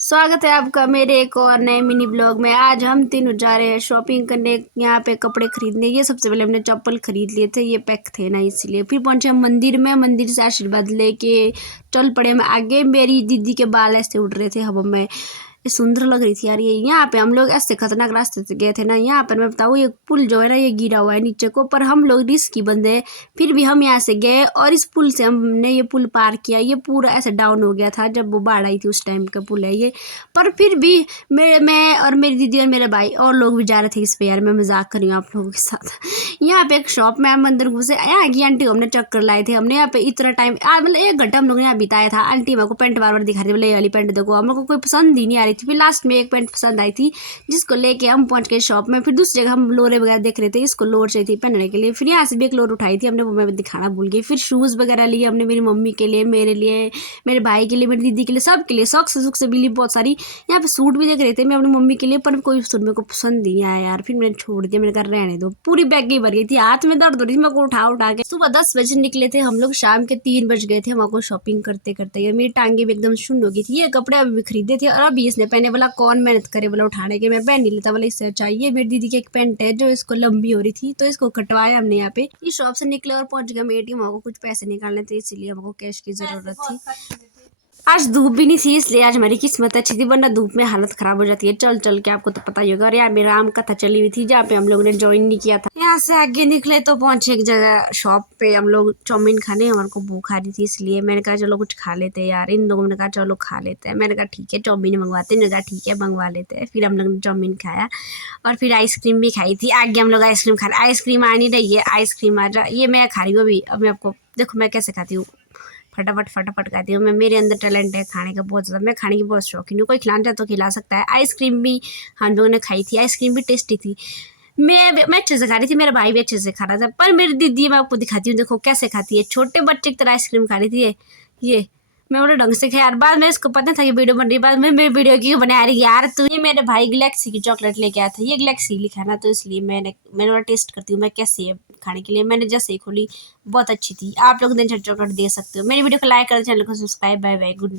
स्वागत है आपका मेरे एक और नए मिनी ब्लॉग में। आज हम तीनों जा रहे हैं शॉपिंग करने, यहाँ पे कपड़े खरीदने। ये सबसे पहले हमने चप्पल खरीद लिए थे, ये पैक थे ना इसलिए। फिर पहुंचे हम मंदिर में, मंदिर से आशीर्वाद लेके चल पड़े हम आगे। मेरी दीदी के बाल ऐसे उड़ रहे थे हवा में, ये सुंदर लग रही थी यार। ये यहाँ पे हम लोग ऐसे खतरनाक रास्ते से गए थे ना, यहाँ पर मैं बताऊँ ये पुल जो है ना ये गिरा हुआ है नीचे को, पर हम लोग रिस्की बंदे हैं फिर भी हम यहाँ से गए और इस पुल से हमने ये पुल पार किया। ये पूरा ऐसे डाउन हो गया था जब वो बाढ़ आई थी, उस टाइम का पुल है ये। पर फिर भी मैं और मेरी दीदी और मेरे भाई और लोग भी जा रहे थे इस पे। यार मैं मजाक कर रही हूँ आप लोगों के साथ। यहाँ पे एक शॉप में हम अंदर घुसे, यहाँ की आंटी को हमने चक्कर लाए थे। हमने यहाँ पे इतना टाइम मतलब 1 घंटा हम लोग ने यहाँ बिताया था। आंटी मेरे को पेंट बार बार दिखा रही थी, बोले ये वाली पेंट देखो। हम लोग को कोई पसंद ही नहीं आ रही थी। फिर लास्ट में एक पेंट पसंद आई थी जिसको लेके हम पहुंच गए शॉप में। फिर दूसरी जगह हम लोरे वगैरह देख रहे थे, इसको लोर चाहिए थी पहनने के लिए। फिर यहाँ से भी एक लोर उठाई थी हमने, वो मैं दिखाना भूल गई। फिर शूज़ वगैरह लिए हमने, मेरी मम्मी के लिए, मेरे लिए, मेरे भाई के लिए, मेरी दीदी के लिए, सबके लिए। सॉक्स से भी ली बहुत सारी। यहाँ पे सूट भी देख रहे थे मैं अपनी मम्मी के लिए, पर कोई सूट मेरे को पसंद नहीं आया यार। फिर मैंने छोड़ दिया, मैंने कहा रहने दो। पूरी बैग ही भर गई थी, हाथ में दर्द हो रही थी मेरे को उठा के। सुबह 10 बजे निकले थे हम लोग, शाम के 3 बज गए थे वहाँ को शॉपिंग करते करते। यार मेरी टांगे भी एकदम शून्य हो गई थी। ये कपड़े अभी भी खरीदे थे और अभी इसने पहने वाला, कौन मेहनत करे वाला उठाने के, मैं पहन नहीं लेता वाला। इससे चाहिए मेरी दीदी की एक पैंट है जो इसको लंबी हो रही थी, तो इसको कटवाया हमने। यहाँ पे इस शॉप से निकले और पहुंच गए हम एटीएम। हमको कुछ पैसे निकालने थे इसलिए हमको कैश की जरूरत थी। आज धूप भी नहीं थी इसलिए आज हमारी किस्मत अच्छी थी, वरना धूप में हालत खराब हो जाती है चल चल के, आपको तो पता ही होगा। और यार मेरा राम कथा चली हुई थी जहाँ पे हम लोग ने ज्वाइन नहीं किया था। यहाँ से आगे निकले तो पहुंचे एक जगह शॉप पे हम लोग चाउमीन खाने। हमारे को भूख आ रही थी इसलिए मैंने कहा चलो कुछ खा लेते हैं यार। इन लोगों ने कहा चलो खा लेते हैं, मैंने कहा ठीक है चाउमीन मंगवाते हैं। कहा ठीक है मंगवा लेते हैं। फिर हम लोग ने चाउमीन खाया और फिर आइसक्रीम भी खाई थी। आगे हम लोग आइसक्रीम खा रहे, आइसक्रीम आ नहीं रही है, आइसक्रीम आ जा। ये मैं खा रही हूँ अभी। अब मैं आपको देखो मैं कैसे खाती हूँ, फटाफट फटाफट खाती हूँ मैं। मेरे अंदर टैलेंट है खाने का बहुत ज़्यादा, मैं खाने की बहुत शौकीन हूँ। कोई खिलाना चाहे तो खिला सकता है। आइसक्रीम भी हम लोगों ने खाई थी, आइसक्रीम भी टेस्टी थी। मैं अच्छे से खा रही थी, मेरा भाई भी अच्छे से खा रहा था। पर मेरी दीदी, मैं आपको दिखाती हूँ, देखो कैसे खाती है, छोटे बच्चे की तरह आइसक्रीम खा रही थी ये मैं बड़े ढंग से खाया यार। बाद में इसको पता था कि वीडियो बन रही, बाद में मेरी वीडियो क्यों बना रही यार तू। ये मेरे भाई गैलेक्सी की चॉकलेट लेके आया था, ये गैलेक्सी लिखा ना, तो इसलिए मैंने बड़ा टेस्ट करती हूँ मैं कैसी है खाने के लिए। मैंने जैसे ही खोली बहुत अच्छी थी। आप लोग दिन चॉकलेट दे सकते हो। मेरी वीडियो को लाइक कर, चैनल को subscribe. Bye bye, good night.